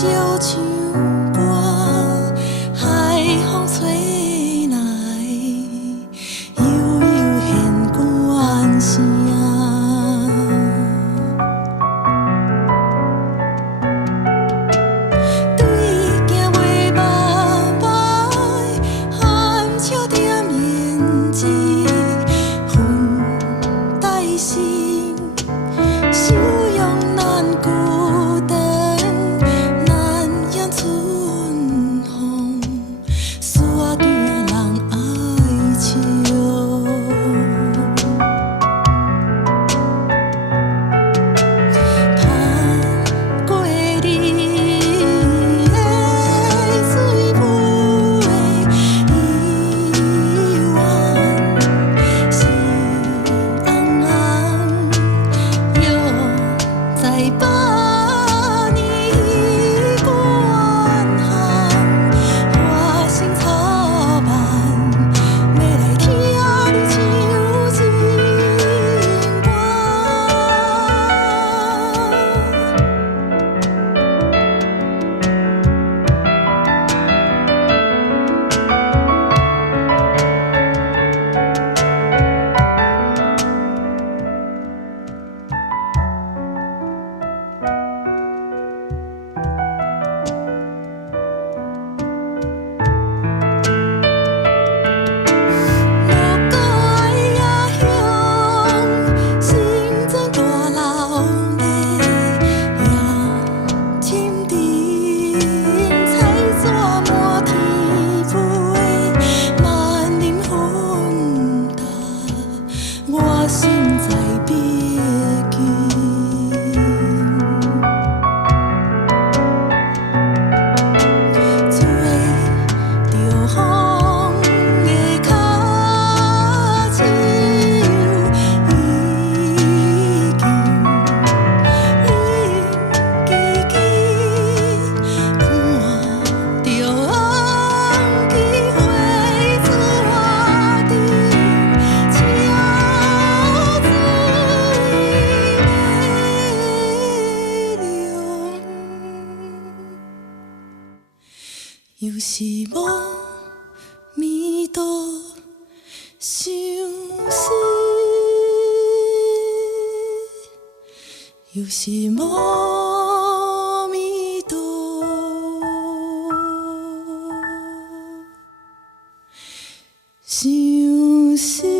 照唱歌，海风吹来，悠悠弦管声。对行袂目目，含笑点胭脂，粉黛心，收容咱孤单，难言春风，煞惊人爱笑。爬过你的水舞的伊弯，是红红，又在百年关行，花心草蔓，要来听你唱情歌。路过爱野乡，心中大老妹，夜深沉，彩纸满天飞，万人纷达，我心在别境。吹着风的脚手，已经冷叽叽，看着红旗挥出我的潮水微凉。又是无眠途相思，又是无眠途相思。